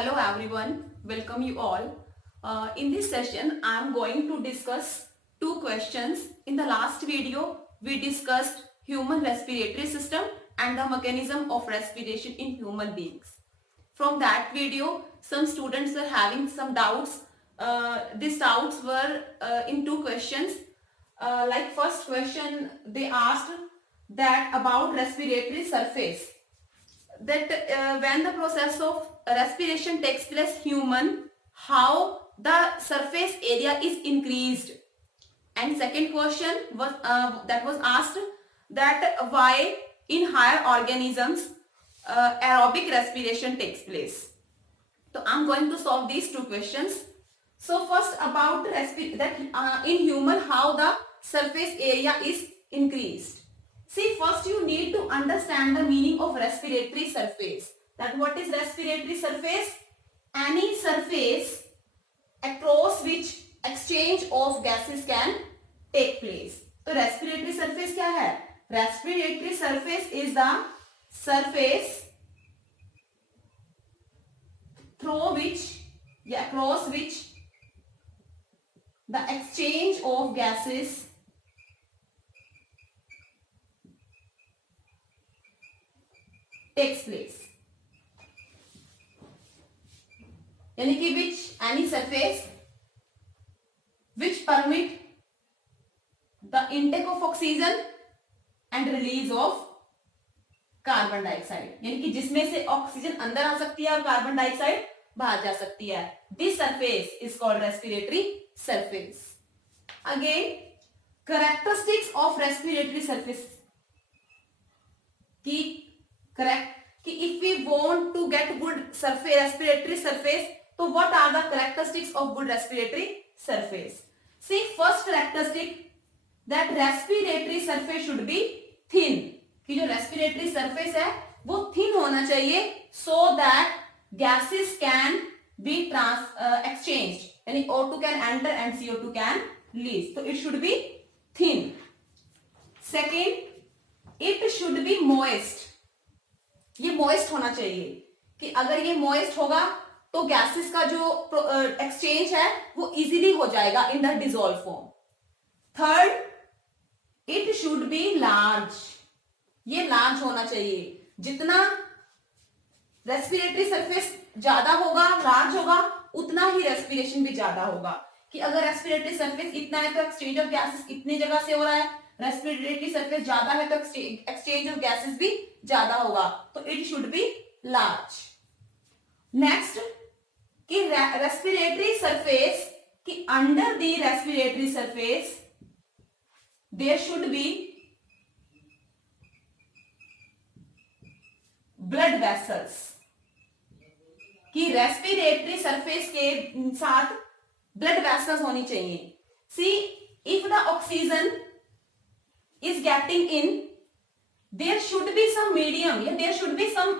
Hello everyone, welcome you all. In this session, I am going to discuss two questions. In the last video, we discussed human respiratory system and the mechanism of respiration in human beings. From that video, some students were having some doubts. These doubts were in two questions. Like first question, they asked that about respiratory surface, that when the process of respiration takes place human, how the surface area is increased. And second question was that was asked that why in higher organisms aerobic respiration takes place. So I'm going to solve these two questions. So first about in human how the surface area is increased. See, first you need to understand the meaning of respiratory surface. That what is respiratory surface? Any surface across which exchange of gases can take place. तो respiratory surface क्या है? Respiratory surface is the surface across which the exchange of gases takes place. यानी कि which any surface which permit the intake of oxygen and release of carbon dioxide, यानी कि जिसमें से oxygen अंदर आ सकती है और कार्बन डाइऑक्साइड बाहर जा सकती है. This surface is called respiratory surface. Again characteristics of respiratory surface की करेक्ट कि if we want to get good surface respiratory surface, तो what are the characteristics of good respiratory surface? See first characteristic that respiratory surface should be thin, कि जो respiratory surface है वो thin होना चाहिए, so that gases can be exchanged, यानी O2 can enter and CO2 can leave. तो it should be thin. Second, it should B moist. ये moist होना चाहिए कि अगर ये मॉइस्ट होगा तो गैसेस का जो एक्सचेंज है वो इजीली हो जाएगा in the dissolve form. Third, it should be large. ये लार्ज होना चाहिए. जितना रेस्पिरेटरी सरफेस ज्यादा होगा, लार्ज होगा, उतना ही रेस्पिरेशन भी ज्यादा होगा. कि अगर रेस्पिरेटरी सरफेस इतना है तो एक्सचेंज ऑफ गैसेस इतनी जगह से हो रहा है, रेस्पिरेटरी सरफेस ज्यादा है तो एक्सचेंज ऑफ गैसेस भी ज्यादा होगा. तो it should be large. Next, कि रेस्पिरेटरी सरफेस कि under the respiratory surface there should be blood vessels. कि रेस्पिरेटरी सरफेस के साथ ब्लड वेसल्स होनी चाहिए. See, if the oxygen is getting in, there should be some medium, या there should be some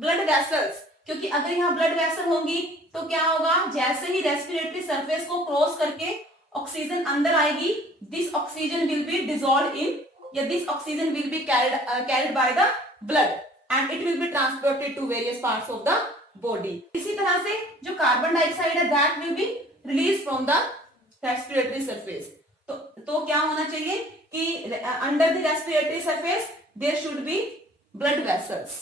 blood vessels. क्योंकि अगर यहाँ blood vessel होंगी तो क्या होगा, जैसे ही रेस्पिरेटरी सरफेस को क्रॉस करके ऑक्सीजन अंदर आएगी, this oxygen will be dissolved in, या this oxygen will be carried by the blood and it will be transported to various parts of the body. इसी तरह से जो कार्बन डाइऑक्साइड है that will be released from the respiratory surface. तो क्या होना चाहिए कि under the respiratory surface there should be blood vessels.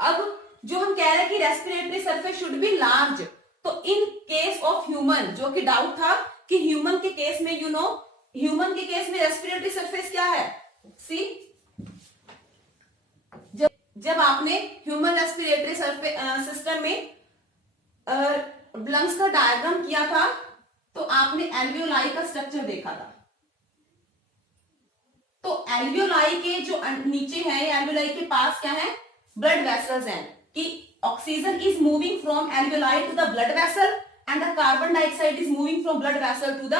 अब जो हम कह रहे हैं कि respiratory surface should be large, तो इन केस ऑफ ह्यूमन, जो कि डाउट था कि ह्यूमन के केस में ह्यूमन के केस में रेस्पिरेटरी सरफेस क्या है. सी, जब आपने ह्यूमन रेस्पिरेटरी सिस्टम में लंग्स का डायग्राम किया था तो आपने एल्वियोलाई का स्ट्रक्चर देखा था. तो एल्वियोलाई के जो नीचे है, एल्वियोलाई के पास क्या है, ब्लड वेसल्स हैं. कि oxygen is moving from alveoli to the blood vessel and the carbon dioxide is moving from blood vessel to the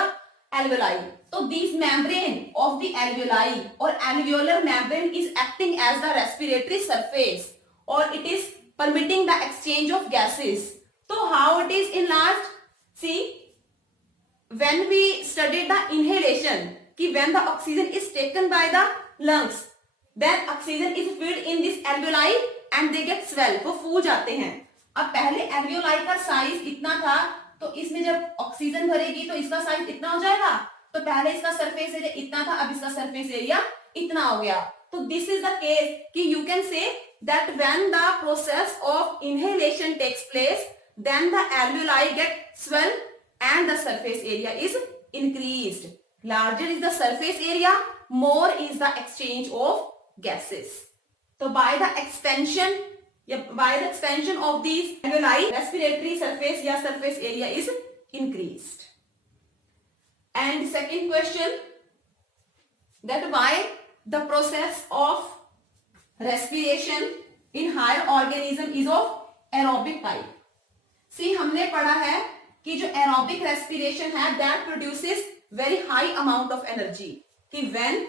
alveoli. तो this membrane of the alveoli और alveolar membrane is acting as the respiratory surface और it is permitting the exchange of gases. तो how it is enlarged? See, when we studied the inhalation, कि when the oxygen is taken by the lungs, then oxygen is filled in this alveoli and they get swell, वो फूल जाते हैं. अब पहले alveoli का size इतना था, तो इसमें जब ऑक्सीजन भरेगी तो इसका साइज इतना हो जाएगा। तो पहले इसका सरफेस एरिया इतना था, अब इसका सरफेस एरिया इतना हो गया। तो दिस इज द केस कि you can say that when the process of inhalation takes place, then the alveoli get swell and the surface area is increased. Larger is the surface area, more is the exchange of gases. So by the expansion of these alveoli, respiratory surface या surface area is increased. And second question, that why the process of respiration in higher organism is of aerobic type. See हमने पढ़ा है कि जो aerobic respiration है that produces very high amount of energy, कि when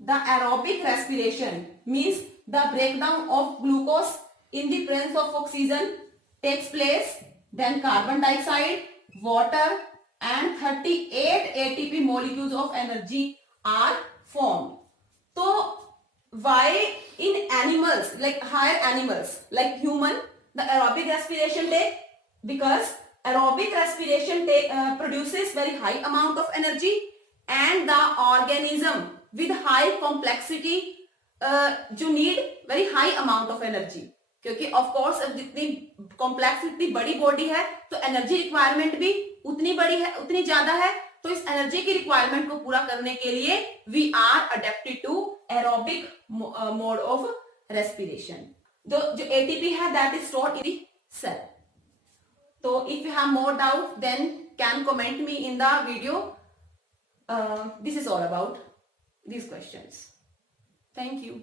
the aerobic respiration means the breakdown of glucose in the presence of oxygen takes place, then carbon dioxide, water and 38 ATP molecules of energy are form. तो why in animals like higher animals like human the aerobic respiration take, because aerobic respiration produces very high amount of energy and the organism with high complexity जो need very high amount of energy, क्योंकि of course जितनी complex इतनी बड़ी body है तो energy requirement भी उतनी बड़ी है, उतनी ज्यादा है. तो इस एनर्जी की रिक्वायरमेंट को पूरा करने के लिए we are adapted to aerobic mode of respiration. जो एटीपी है that is stored in the cell. तो if you have more doubt then can comment me in the video. This is all about these questions. Thank you.